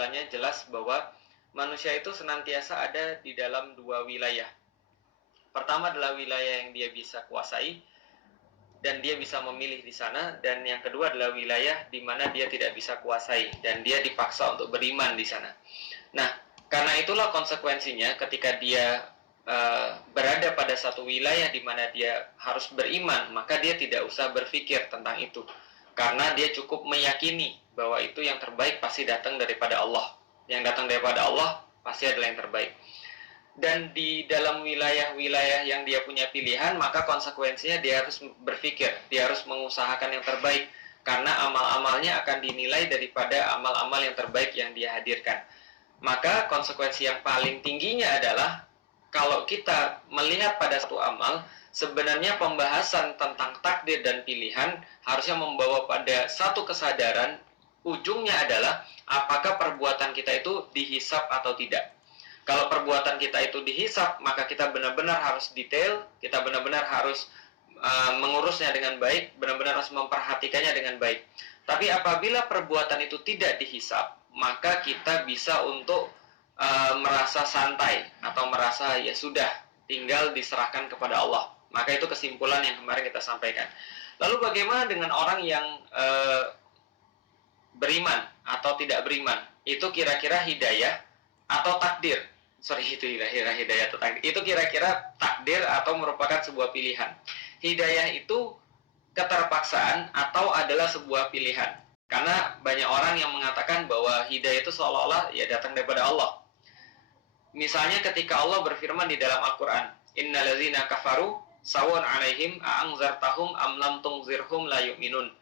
kesimpulannya jelas bahwa manusia itu senantiasa ada di dalam dua wilayah. Pertama adalah wilayah yang dia bisa kuasai dan dia bisa memilih di sana, dan yang kedua adalah wilayah di mana dia tidak bisa kuasai dan dia dipaksa untuk beriman di sana. Nah, karena itulah konsekuensinya ketika dia berada pada satu wilayah di mana dia harus beriman, maka dia tidak usah berpikir tentang itu, karena dia cukup meyakini bahwa itu yang terbaik pasti datang daripada Allah. Yang datang daripada Allah pasti adalah yang terbaik. Dan di dalam wilayah-wilayah yang dia punya pilihan, maka konsekuensinya dia harus berpikir, dia harus mengusahakan yang terbaik, karena amal-amalnya akan dinilai daripada amal-amal yang terbaik yang dia hadirkan. Maka konsekuensi yang paling tingginya adalah kalau kita melihat pada satu amal, sebenarnya pembahasan tentang takdir dan pilihan harusnya membawa pada satu kesadaran, ujungnya adalah apakah perbuatan kita itu dihisab atau tidak. Kalau perbuatan kita itu dihisab, maka kita benar-benar harus detail, kita benar-benar harus mengurusnya dengan baik, benar-benar harus memperhatikannya dengan baik. Tapi apabila perbuatan itu tidak dihisab, maka kita bisa untuk merasa santai atau merasa ya sudah, tinggal diserahkan kepada Allah. Maka itu kesimpulan yang kemarin kita sampaikan. Lalu bagaimana dengan orang yang beriman atau tidak beriman? Itu kira-kira hidayah atau takdir? Itu hidayah atau takdir. Itu kira-kira takdir atau merupakan sebuah pilihan. Hidayah itu keterpaksaan atau adalah sebuah pilihan. Karena banyak orang yang mengatakan bahwa hidayah itu seolah-olah ya datang daripada Allah. Misalnya ketika Allah berfirman di dalam Al-Quran, innallazina kafaru sawun alaihim a'angzartahum am lam tungzirhum la yu'minun.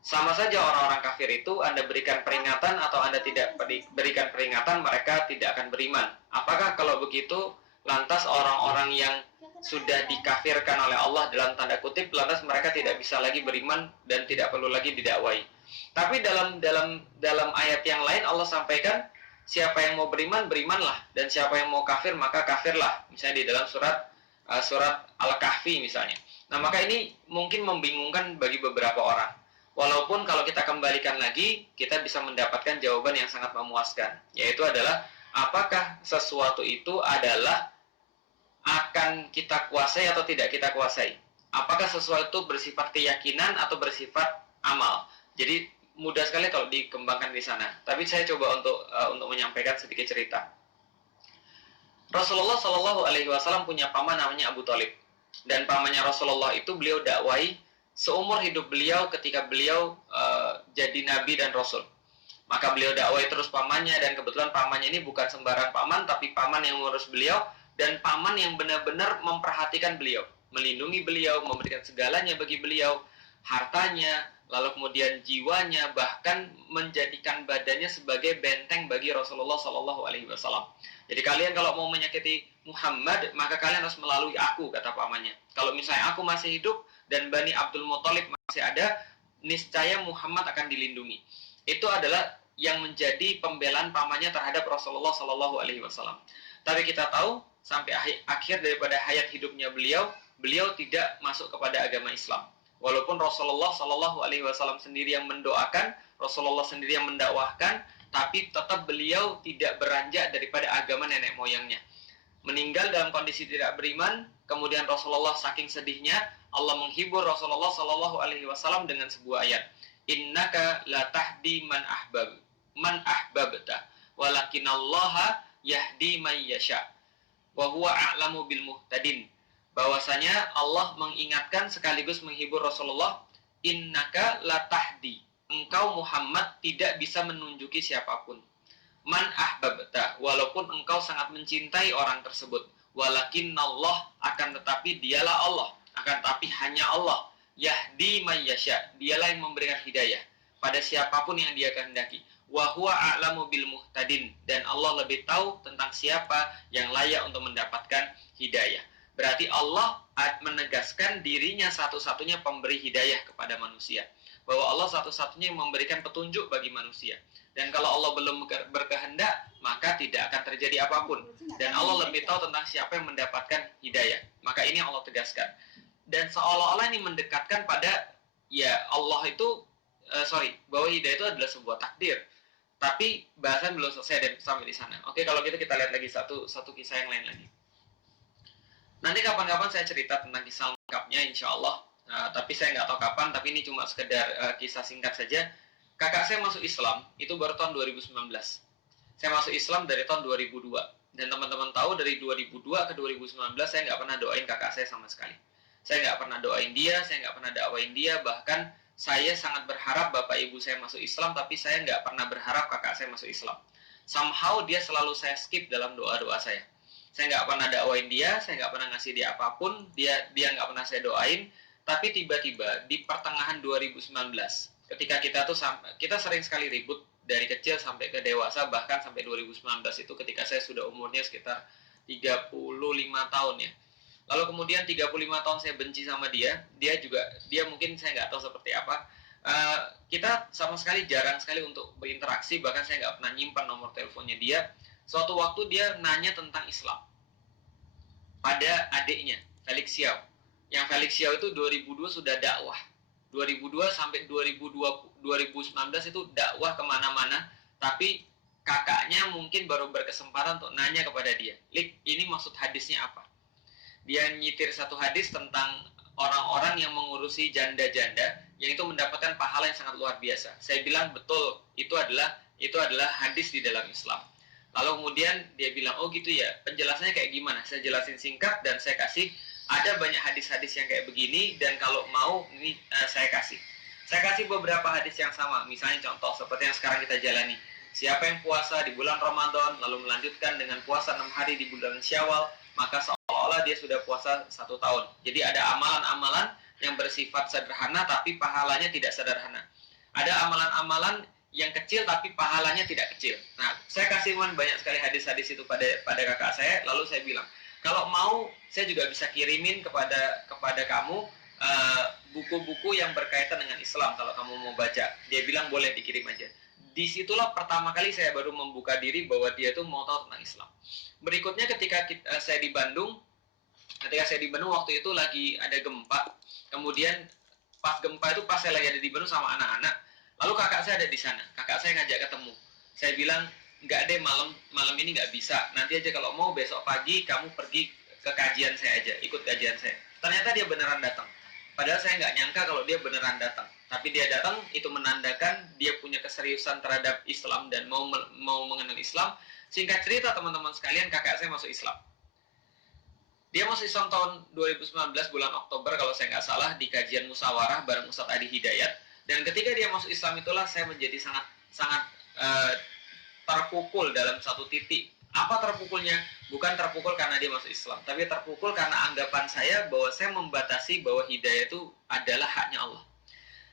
Sama saja orang-orang kafir itu, Anda berikan peringatan atau Anda tidak berikan peringatan, mereka tidak akan beriman. Apakah kalau begitu, lantas orang-orang yang sudah dikafirkan oleh Allah dalam tanda kutip, lantas mereka tidak bisa lagi beriman dan tidak perlu lagi didakwai. Tapi dalam ayat yang lain Allah sampaikan, siapa yang mau beriman, berimanlah, dan siapa yang mau kafir, maka kafirlah. Misalnya di dalam surat Al-Kahfi misalnya. Nah, maka ini mungkin membingungkan bagi beberapa orang. Walaupun kalau kita kembalikan lagi, kita bisa mendapatkan jawaban yang sangat memuaskan, yaitu adalah apakah sesuatu itu adalah akan kita kuasai atau tidak kita kuasai. Apakah sesuatu bersifat keyakinan atau bersifat amal. Jadi mudah sekali kalau dikembangkan di sana. Tapi saya coba untuk menyampaikan sedikit cerita. Rasulullah Shallallahu Alaihi Wasallam punya paman namanya Abu Thalib, dan pamannya Rasulullah itu beliau dakwai seumur hidup beliau ketika beliau jadi nabi dan rasul. Maka beliau dakwai terus pamannya, dan kebetulan pamannya ini bukan sembarang paman, tapi paman yang mengurus beliau dan paman yang benar-benar memperhatikan beliau, melindungi beliau, memberikan segalanya bagi beliau, hartanya, lalu kemudian jiwanya, bahkan menjadikan badannya sebagai benteng bagi Rasulullah Shallallahu Alaihi Wasallam. Jadi kalian kalau mau menyakiti Muhammad, maka kalian harus melalui aku, kata pamannya. Kalau misalnya aku masih hidup dan Bani Abdul Muthalib masih ada, niscaya Muhammad akan dilindungi. Itu adalah yang menjadi pembelaan pamannya terhadap Rasulullah Shallallahu Alaihi Wasallam. Tapi kita tahu sampai akhir daripada hayat hidupnya beliau tidak masuk kepada agama Islam. Walaupun Rasulullah Shallallahu Alaihi Wasallam sendiri yang mendoakan, Rasulullah sendiri yang mendakwahkan, tapi tetap beliau tidak beranjak daripada agama nenek moyangnya. Meninggal dalam kondisi tidak beriman, kemudian Rasulullah saking sedihnya, Allah menghibur Rasulullah Shallallahu Alaihi Wasallam dengan sebuah ayat, innaka la tahdi man ahbabta, walakinallaha yahdi man yasha, wa huwa a'lamu bil muhtadin. Bahwasanya Allah mengingatkan sekaligus menghibur Rasulullah, innaka la tahdi, engkau Muhammad tidak bisa menunjuki siapapun, man ahbabta, walaupun engkau sangat mencintai orang tersebut, walakinallah, akan tetapi dialah Allah, akan tetapi hanya Allah, yahdi man yasha, dialah yang memberikan hidayah pada siapapun yang dia kehendaki, wa huwa a'lamu bil muhtadin, dan Allah lebih tahu tentang siapa yang layak untuk mendapatkan hidayah. Berarti Allah menegaskan dirinya satu-satunya pemberi hidayah kepada manusia, bahwa Allah satu-satunya yang memberikan petunjuk bagi manusia. Dan kalau Allah belum berkehendak, maka tidak akan terjadi apapun. Dan Allah lebih tahu tentang siapa yang mendapatkan hidayah. Maka ini yang Allah tegaskan. Dan seolah-olah ini mendekatkan pada, ya Allah itu, bahwa hidayah itu adalah sebuah takdir. Tapi bahasan belum selesai sampai di sana. Oke, kalau gitu kita lihat lagi satu kisah yang lain lagi. Nanti kapan-kapan saya cerita tentang kisah lengkapnya, insya Allah. Tapi saya nggak tahu kapan, tapi ini cuma sekedar kisah singkat saja. Kakak saya masuk Islam, itu baru tahun 2019. Saya masuk Islam dari tahun 2002. Dan teman-teman tahu dari 2002 ke 2019 saya nggak pernah doain kakak saya sama sekali. Saya nggak pernah doain dia, saya nggak pernah dakwain dia, bahkan saya sangat berharap bapak ibu saya masuk Islam, tapi saya nggak pernah berharap kakak saya masuk Islam. Somehow dia selalu saya skip dalam doa-doa saya. Saya nggak pernah dakwain dia, saya nggak pernah ngasih dia apapun, dia nggak pernah saya doain. Tapi tiba-tiba di pertengahan 2019, ketika kita sering sekali ribut dari kecil sampai ke dewasa, bahkan sampai 2019 itu ketika saya sudah umurnya sekitar 35 tahun ya. Lalu kemudian 35 tahun saya benci sama dia mungkin saya nggak tahu seperti apa. Kita sama sekali jarang sekali untuk berinteraksi, bahkan saya nggak pernah nyimpan nomor teleponnya dia. Suatu waktu dia nanya tentang Islam pada adiknya, Felix Xiao. Yang Felix Xiao itu 2002 sudah dakwah. 2002 sampai 2019 itu dakwah kemana-mana, tapi kakaknya mungkin baru berkesempatan untuk nanya kepada dia, Lik, ini maksud hadisnya apa? Dia nyitir satu hadis tentang orang-orang yang mengurusi janda-janda yang itu mendapatkan pahala yang sangat luar biasa. Saya bilang betul, itu adalah hadis di dalam Islam. Lalu kemudian dia bilang, oh gitu ya, penjelasannya kayak gimana? Saya jelasin singkat dan saya kasih ada banyak hadis-hadis yang kayak begini, dan kalau mau ini saya kasih beberapa hadis yang sama. Misalnya contoh seperti yang sekarang kita jalani, siapa yang puasa di bulan Ramadan lalu melanjutkan dengan puasa 6 hari di bulan Syawal, maka seolah-olah dia sudah puasa 1 tahun. Jadi ada amalan-amalan yang bersifat sederhana tapi pahalanya tidak sederhana. Ada amalan-amalan yang kecil tapi pahalanya tidak kecil. Nah, saya kasih banyak sekali hadis-hadis itu pada kakak saya. Lalu saya bilang, kalau mau saya juga bisa kirimin kepada kamu buku-buku yang berkaitan dengan Islam kalau kamu mau baca. Dia bilang boleh, dikirim aja. Disitulah pertama kali saya baru membuka diri bahwa dia tuh mau tahu tentang Islam. Berikutnya ketika saya di Bandung waktu itu lagi ada gempa. Kemudian pas gempa itu pas saya lagi ada di Bandung sama anak-anak, lalu kakak saya ada di sana. Kakak saya ngajak ketemu. Saya bilang, nggak deh, malam ini nggak bisa. Nanti aja kalau mau besok pagi kamu pergi ke kajian saya aja, ikut kajian saya. Ternyata dia beneran datang. Padahal saya nggak nyangka kalau dia beneran datang. Tapi dia datang, itu menandakan dia punya keseriusan terhadap Islam dan mau mengenal Islam. Singkat cerita teman-teman sekalian, kakak saya masuk Islam. Dia masuk Islam tahun 2019 bulan Oktober kalau saya nggak salah, di kajian musyawarah bareng Ustadz Adi Hidayat. Dan ketika dia masuk Islam itulah saya menjadi sangat terpukul dalam satu titik. Apa terpukulnya? Bukan terpukul karena dia masuk Islam, tapi terpukul karena anggapan saya bahwa saya membatasi bahwa hidayah itu adalah haknya Allah.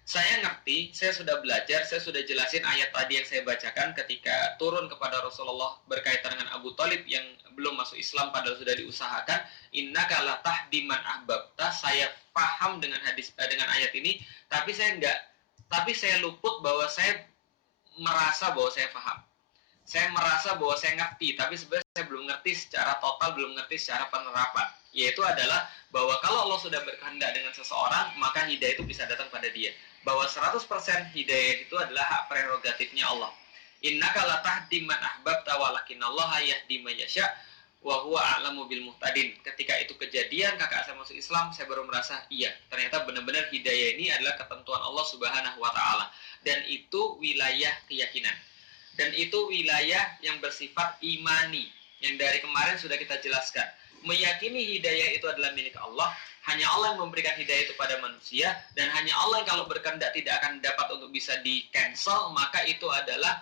Saya ngerti, saya sudah belajar, saya sudah jelasin ayat tadi yang saya bacakan ketika turun kepada Rasulullah berkaitan dengan Abu Thalib yang belum masuk Islam padahal sudah diusahakan. Innaka la tahdi man ahbabta. Saya paham dengan ayat ini, tapi saya luput bahwa saya merasa bahwa saya paham. Saya merasa bahwa saya ngerti, tapi sebenarnya saya belum ngerti secara total, belum ngerti secara penerapan. Yaitu adalah bahwa kalau Allah sudah berkehendak dengan seseorang, maka hidayah itu bisa datang pada dia. Bahwa 100% hidayah itu adalah hak prerogatifnya Allah. Innaka la tahdi man ahbabta walakinallaha yahdi man yasha wa huwa a'lamu bil muhtadin. Ketika itu kejadian, kakak saya masuk Islam, saya baru merasa, iya, ternyata benar-benar hidayah ini adalah ketentuan Allah Subhanahu wa taala, dan itu wilayah keyakinan. Dan itu wilayah yang bersifat imani, yang dari kemarin sudah kita jelaskan. Meyakini hidayah itu adalah milik Allah, hanya Allah yang memberikan hidayah itu pada manusia, dan hanya Allah yang kalau berkehendak tidak akan dapat untuk bisa di-cancel, maka itu adalah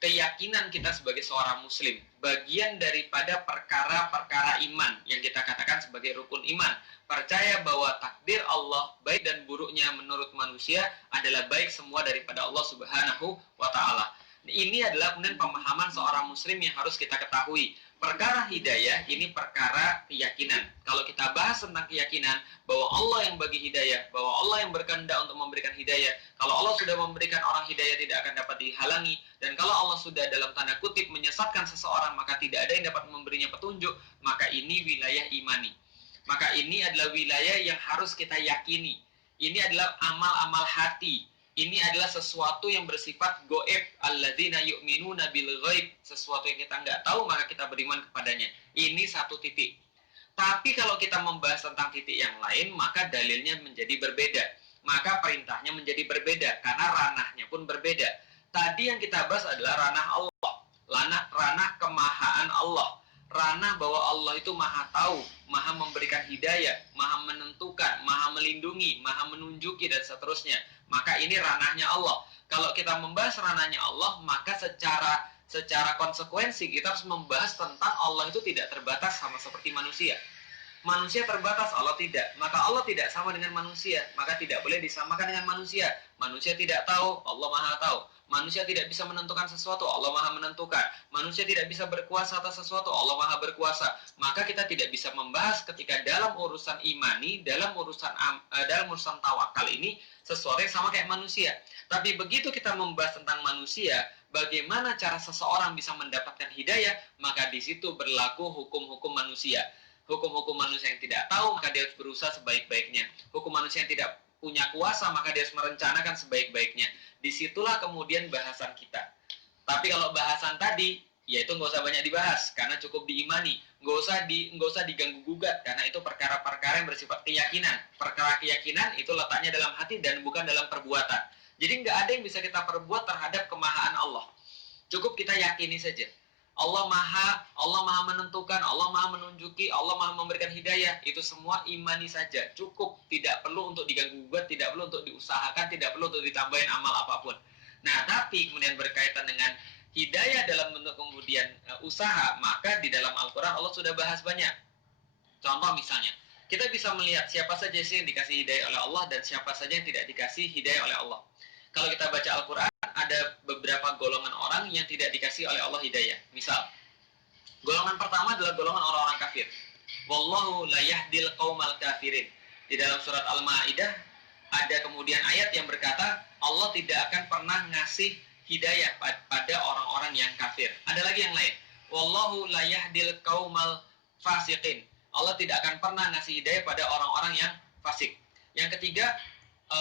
keyakinan kita sebagai seorang muslim. Bagian daripada perkara-perkara iman yang kita katakan sebagai rukun iman. Percaya bahwa takdir Allah, baik dan buruknya menurut manusia, adalah baik semua daripada Allah Subhanahu wa ta'ala. Ini adalah kemudian pemahaman seorang muslim yang harus kita ketahui. Perkara hidayah ini perkara keyakinan. Kalau kita bahas tentang keyakinan bahwa Allah yang bagi hidayah, bahwa Allah yang berkehendak untuk memberikan hidayah, kalau Allah sudah memberikan orang hidayah tidak akan dapat dihalangi, dan kalau Allah sudah dalam tanda kutip menyesatkan seseorang maka tidak ada yang dapat memberinya petunjuk, maka ini wilayah imani. Maka ini adalah wilayah yang harus kita yakini. Ini adalah amal-amal hati. Ini adalah sesuatu yang bersifat goib, alladzina yu'minuna bil ghaib, sesuatu yang kita nggak tahu maka kita beriman kepadanya. Ini satu titik. Tapi kalau kita membahas tentang titik yang lain, maka dalilnya menjadi berbeda. Maka perintahnya menjadi berbeda, karena ranahnya pun berbeda. Tadi yang kita bahas adalah ranah Allah, ranah kemahaan Allah, ranah bahwa Allah itu maha tahu, maha memberikan hidayah, maha menentukan, maha melindungi, maha menunjuki, dan seterusnya. Maka ini ranahnya Allah. Kalau kita membahas ranahnya Allah, maka secara konsekuensi kita harus membahas tentang Allah itu tidak terbatas sama seperti manusia. Manusia terbatas, Allah tidak. Maka Allah tidak sama dengan manusia, maka tidak boleh disamakan dengan manusia. Manusia tidak tahu, Allah maha tahu. Manusia tidak bisa menentukan sesuatu, Allah maha menentukan. Manusia tidak bisa berkuasa atas sesuatu, Allah maha berkuasa. Maka kita tidak bisa membahas ketika dalam urusan imani, dalam urusan tawakal ini sesuatu yang sama kayak manusia. Tapi begitu kita membahas tentang manusia, bagaimana cara seseorang bisa mendapatkan hidayah, maka di situ berlaku hukum-hukum manusia. Hukum-hukum manusia yang tidak tahu, maka dia harus berusaha sebaik-baiknya. Hukum manusia yang tidak punya kuasa, maka dia harus merencanakan sebaik-baiknya. Disitulah kemudian bahasan kita. Tapi kalau bahasan tadi, ya itu nggak usah banyak dibahas, karena cukup diimani. Nggak usah diganggu-gugat, karena itu perkara-perkara yang bersifat keyakinan. Perkara keyakinan itu letaknya dalam hati dan bukan dalam perbuatan. Jadi nggak ada yang bisa kita perbuat terhadap kemahaan Allah. Cukup kita yakini saja. Allah maha menentukan, Allah maha menunjuki, Allah maha memberikan hidayah. Itu semua imani saja. Cukup, tidak perlu untuk diganggu-gugat, tidak perlu untuk diusahakan, tidak perlu untuk ditambahin amal apapun. Nah, tapi kemudian berkaitan dengan hidayah dalam bentuk kemudian usaha, maka di dalam Al-Quran Allah sudah bahas banyak. Contoh misalnya, kita bisa melihat siapa saja sih yang dikasih hidayah oleh Allah dan siapa saja yang tidak dikasih hidayah oleh Allah. Kalau kita baca Al-Quran, ada beberapa golongan orang yang tidak dikasih oleh Allah hidayah. Misal, golongan pertama adalah golongan orang-orang kafir. Wallahu la yahdil qaumal kafirin. Di dalam surat Al-Maidah ada kemudian ayat yang berkata, Allah tidak akan pernah ngasih hidayah pada orang-orang yang kafir. Ada lagi yang lain. Wallahu la yahdil qaumal fasiqin. Allah tidak akan pernah ngasih hidayah pada orang-orang yang fasik. Yang ketiga,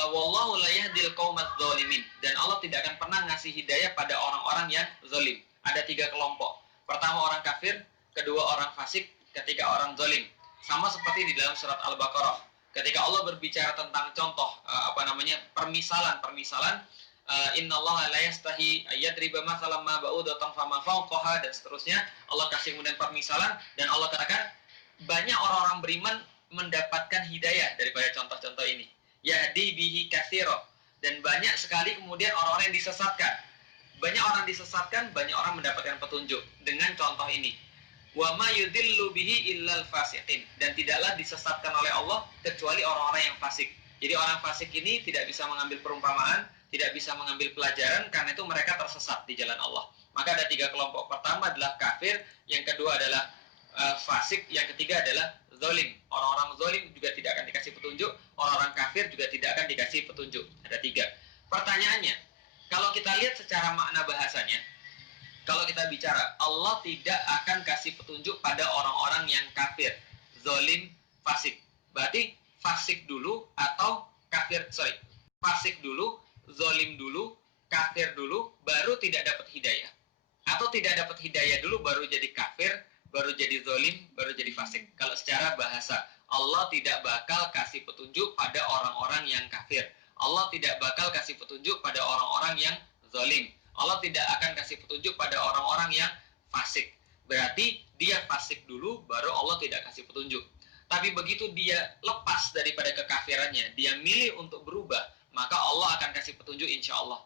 wallahu la yahdil qaumadz zalimin, dan Allah tidak akan pernah ngasih hidayah pada orang-orang yang zalim. Ada 3 kelompok. Pertama orang kafir, kedua orang fasik, ketiga orang zalim. Sama seperti di dalam surat Al-Baqarah. Ketika Allah berbicara tentang contoh permisalan, innallaha la yastahi ayyadriba mathalan ma ba'udatan fama fawqaha, dan seterusnya. Allah kasih kemudian permisalan dan Allah katakan banyak orang-orang beriman mendapatkan hidayah daripada contoh-contoh ini. Yahdi bihi katsira, dan banyak sekali kemudian orang-orang yang disesatkan. Banyak orang disesatkan, banyak orang mendapatkan petunjuk dengan contoh ini. Wa ma yudillu bihi illal fasiqin, dan tidaklah disesatkan oleh Allah kecuali orang-orang yang fasik. Jadi orang fasik ini tidak bisa mengambil perumpamaan, tidak bisa mengambil pelajaran, karena itu mereka tersesat di jalan Allah. Maka ada 3 kelompok. Pertama adalah kafir, yang kedua adalah fasik, yang ketiga adalah zalim. Orang-orang zalim juga tidak akan dikasih petunjuk, orang-orang kafir juga tidak akan dikasih petunjuk. Ada 3. Pertanyaannya, kalau kita lihat secara makna bahasanya, kalau kita bicara Allah tidak akan kasih petunjuk pada orang-orang yang kafir, zalim, fasik. Berarti fasik dulu atau fasik dulu, zalim dulu, kafir dulu, baru tidak dapat hidayah. Atau tidak dapat hidayah dulu baru jadi kafir, baru jadi zalim, baru jadi fasik. Kalau secara bahasa, Allah tidak bakal kasih petunjuk pada orang-orang yang kafir. Allah tidak bakal kasih petunjuk pada orang-orang yang zalim. Allah tidak akan kasih petunjuk pada orang-orang yang fasik. Berarti dia fasik dulu, baru Allah tidak kasih petunjuk. Tapi begitu dia lepas daripada kekafirannya, dia milih untuk berubah, maka Allah akan kasih petunjuk insya Allah.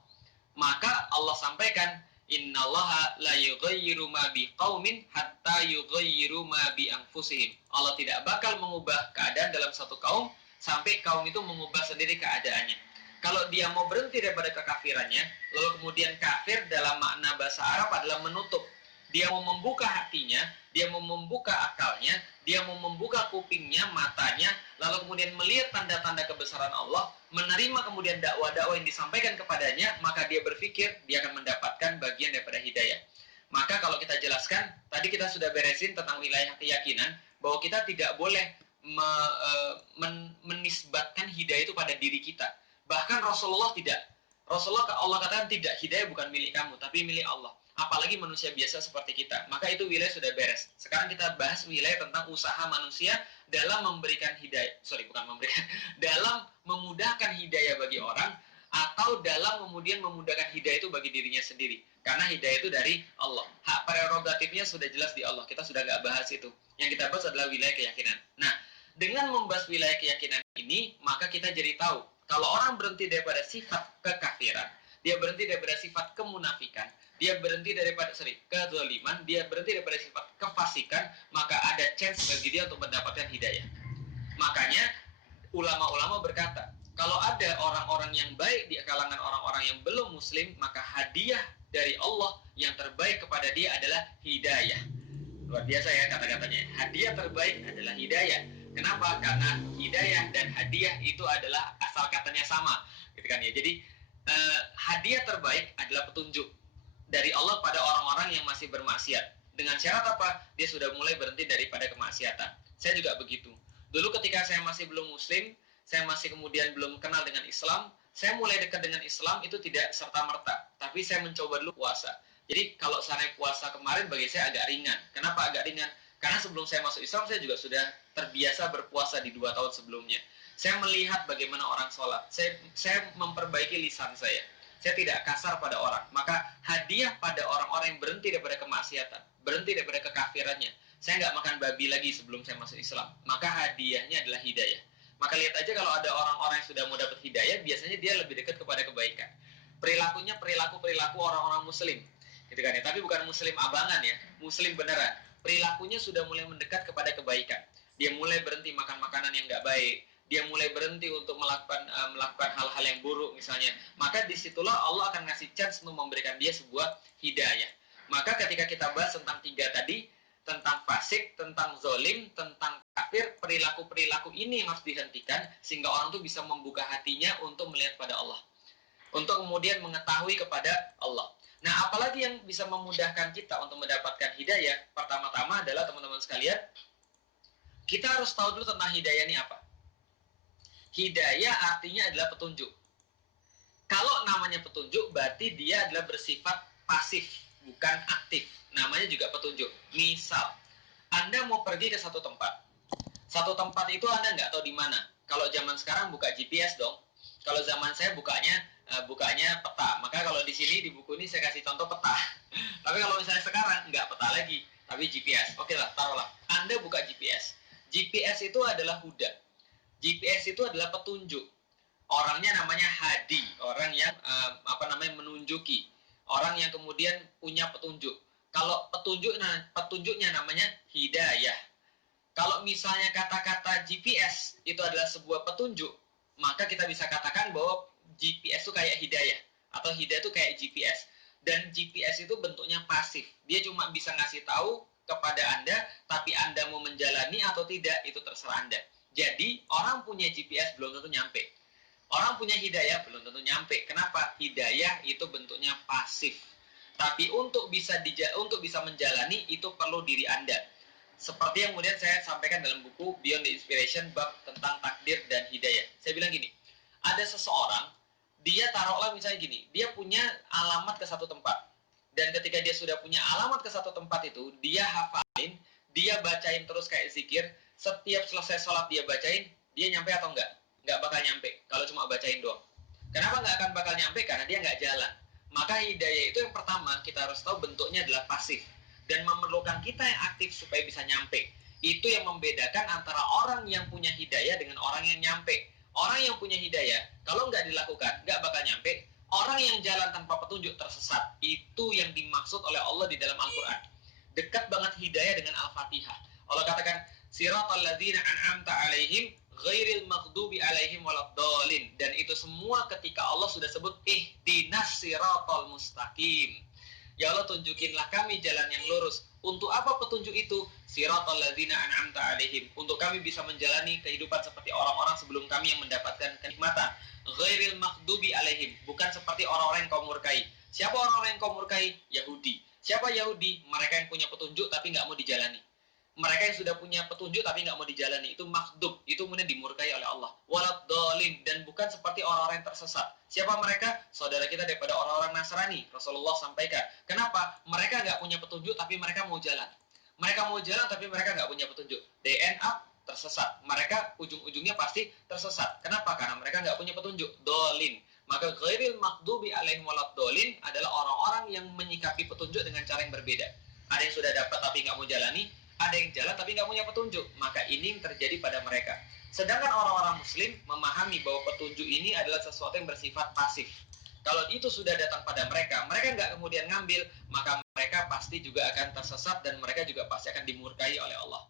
Maka Allah sampaikan, innallaha la yughayyiru ma biqaumin hatta yughayyiru ma bi anfusihim. Allah tidak bakal mengubah keadaan dalam satu kaum sampai kaum itu mengubah sendiri keadaannya. Kalau dia mau berhenti daripada kekafirannya, lalu kemudian kafir dalam makna bahasa Arab adalah menutup. Dia mau membuka hatinya, dia mau membuka akalnya, dia mau membuka kupingnya, matanya, lalu kemudian melihat tanda-tanda kebesaran Allah, menerima kemudian dakwah-dakwah yang disampaikan kepadanya, maka dia berpikir dia akan mendapatkan bagian daripada hidayah. Maka kalau kita jelaskan, tadi kita sudah beresin tentang wilayah keyakinan, bahwa kita tidak boleh menisbatkan hidayah itu pada diri kita. Bahkan Rasulullah tidak. Rasulullah, Allah katakan tidak, hidayah bukan milik kamu, tapi milik Allah. Apalagi manusia biasa seperti kita. Maka itu wilayah sudah beres. Sekarang kita bahas wilayah tentang usaha manusia dalam memberikan hidayah. Bukan memberikan. Dalam memudahkan hidayah bagi orang, atau dalam kemudian memudahkan hidayah itu bagi dirinya sendiri. Karena hidayah itu dari Allah. Hak prerogatifnya sudah jelas di Allah. Kita sudah nggak bahas itu. Yang kita bahas adalah wilayah keyakinan. Nah, dengan membahas wilayah keyakinan ini, maka kita jadi tahu kalau orang berhenti daripada sifat kekafiran, dia berhenti daripada sifat kemunafikan, dia berhenti daripada kezaliman, dia berhenti daripada sifat kefasikan, maka ada chance bagi dia untuk mendapatkan hidayah. Makanya ulama-ulama berkata, kalau ada orang-orang yang baik di kalangan orang-orang yang belum muslim, maka hadiah dari Allah yang terbaik kepada dia adalah hidayah. Luar biasa ya kata-katanya. Hadiah terbaik adalah hidayah. Kenapa? Karena hidayah dan hadiah itu adalah asal katanya sama, gitu kan ya. Jadi hadiah terbaik adalah petunjuk dari Allah pada orang-orang yang masih bermaksiat. Dengan syarat apa? Dia sudah mulai berhenti daripada kemaksiatan. Saya juga begitu. Dulu ketika saya masih belum muslim, saya masih kemudian belum kenal dengan Islam, saya mulai dekat dengan Islam itu tidak serta-merta, tapi saya mencoba dulu puasa. Jadi kalau saya puasa kemarin bagi saya agak ringan. Kenapa agak ringan? Karena sebelum saya masuk Islam, saya juga sudah terbiasa berpuasa di 2 tahun sebelumnya. Saya melihat bagaimana orang sholat. Saya memperbaiki lisan saya. Saya tidak kasar pada orang. Maka hadiah pada orang-orang yang berhenti daripada kemaksiatan, berhenti daripada kekafirannya. Saya nggak makan babi lagi sebelum saya masuk Islam. Maka hadiahnya adalah hidayah. Maka lihat aja kalau ada orang-orang yang sudah mau dapat hidayah, biasanya dia lebih dekat kepada kebaikan. Perilakunya perilaku orang-orang muslim. Gitu kan ya. Tapi bukan muslim abangan ya, muslim beneran. Perilakunya sudah mulai mendekat kepada kebaikan. Dia mulai berhenti makan makanan yang nggak baik. Dia mulai berhenti untuk melakukan hal-hal yang buruk misalnya. Maka disitulah Allah akan ngasih chance untuk memberikan dia sebuah hidayah. Maka ketika kita bahas tentang 3 tadi, tentang fasik, tentang zolim, tentang kafir, perilaku-perilaku ini yang harus dihentikan sehingga orang tuh bisa membuka hatinya untuk melihat pada Allah, untuk kemudian mengetahui kepada Allah. Nah, apalagi yang bisa memudahkan kita untuk mendapatkan hidayah? Pertama-tama adalah teman-teman sekalian, kita harus tahu dulu tentang hidayah ini apa. Hidayah artinya adalah petunjuk. Kalau namanya petunjuk, berarti dia adalah bersifat pasif, bukan aktif. Namanya juga petunjuk. Misal, Anda mau pergi ke satu tempat. Satu tempat itu Anda nggak tahu di mana. Kalau zaman sekarang buka GPS dong. Kalau zaman saya bukanya peta. Maka kalau di sini di buku ini saya kasih contoh peta. Tapi kalau misalnya sekarang nggak peta lagi, tapi GPS. Oke lah, taruhlah. Anda buka GPS. GPS itu adalah huda. GPS itu adalah petunjuk. Orangnya namanya hadi, orang yang menunjuki. Orang yang kemudian punya petunjuk. Kalau petunjuknya namanya hidayah. Kalau misalnya kata-kata GPS itu adalah sebuah petunjuk, maka kita bisa katakan bahwa GPS itu kayak hidayah, atau hidayah itu kayak GPS. Dan GPS itu bentuknya pasif. Dia cuma bisa ngasih tahu kepada Anda, tapi Anda mau menjalani atau tidak, itu terserah Anda. Jadi, orang punya GPS belum tentu nyampe. Orang punya hidayah belum tentu nyampe. Kenapa? Hidayah itu bentuknya pasif. Tapi untuk bisa menjalani, itu perlu diri Anda. Seperti yang kemudian saya sampaikan dalam buku Beyond the Inspiration, bab tentang takdir dan hidayah. Saya bilang gini, ada seseorang, dia taruhlah misalnya gini, dia punya alamat ke satu tempat. Dan ketika dia sudah punya alamat ke satu tempat itu, dia hafalin, dia bacain terus kayak zikir, setiap selesai sholat dia bacain, dia nyampe atau enggak? Enggak bakal nyampe, kalau cuma bacain doang. Kenapa enggak akan bakal nyampe? Karena dia enggak jalan. Maka hidayah itu yang pertama, kita harus tahu bentuknya adalah pasif. Dan memerlukan kita yang aktif supaya bisa nyampe. Itu yang membedakan antara orang yang punya hidayah dengan orang yang nyampe. Orang yang punya hidayah, kalau nggak dilakukan, nggak bakal nyampe. Orang yang jalan tanpa petunjuk tersesat. Itu yang dimaksud oleh Allah di dalam Al-Quran. Dekat banget hidayah dengan Al-Fatihah. Allah katakan, Siratal ladzina an'amta alaihim ghairil maghdubi alaihim waladdallin. Dan itu semua ketika Allah sudah sebut ihdinas siratal mustaqim. Ya Allah, tunjukinlah kami jalan yang lurus. Untuk apa petunjuk itu? Siratal ladzina an'amta alaihim. Untuk kami bisa menjalani kehidupan seperti orang-orang sebelum kami yang mendapatkan kenikmatan. Ghairil maghdubi alaihim. Bukan seperti orang-orang yang kau murkai. Siapa orang-orang yang kau murkai? Yahudi. Siapa Yahudi? Mereka yang punya petunjuk tapi nggak mau dijalani. mereka yang sudah punya petunjuk tapi nggak mau dijalani, itu makhdub, itu kemudian dimurkai oleh Allah. Waladhdallin, dan bukan seperti orang-orang yang tersesat. Siapa mereka? Saudara kita daripada orang-orang Nasrani. Rasulullah sampaikan, kenapa? Mereka nggak punya petunjuk tapi mereka mau jalan. Mereka mau jalan tapi mereka nggak punya petunjuk. They end up tersesat. Mereka ujung-ujungnya pasti tersesat. Kenapa? Karena mereka nggak punya petunjuk. Dolin. Maka ghairil maghdubi alaihim waladdallin adalah orang-orang yang menyikapi petunjuk dengan cara yang berbeda. Ada yang sudah dapat tapi nggak mau jalani, ada yang jalan tapi nggak punya petunjuk. Maka ini yang terjadi pada mereka. Sedangkan orang-orang muslim memahami bahwa petunjuk ini adalah sesuatu yang bersifat pasif. Kalau itu sudah datang pada mereka, mereka nggak kemudian ngambil, maka mereka pasti juga akan tersesat dan mereka juga pasti akan dimurkai oleh Allah.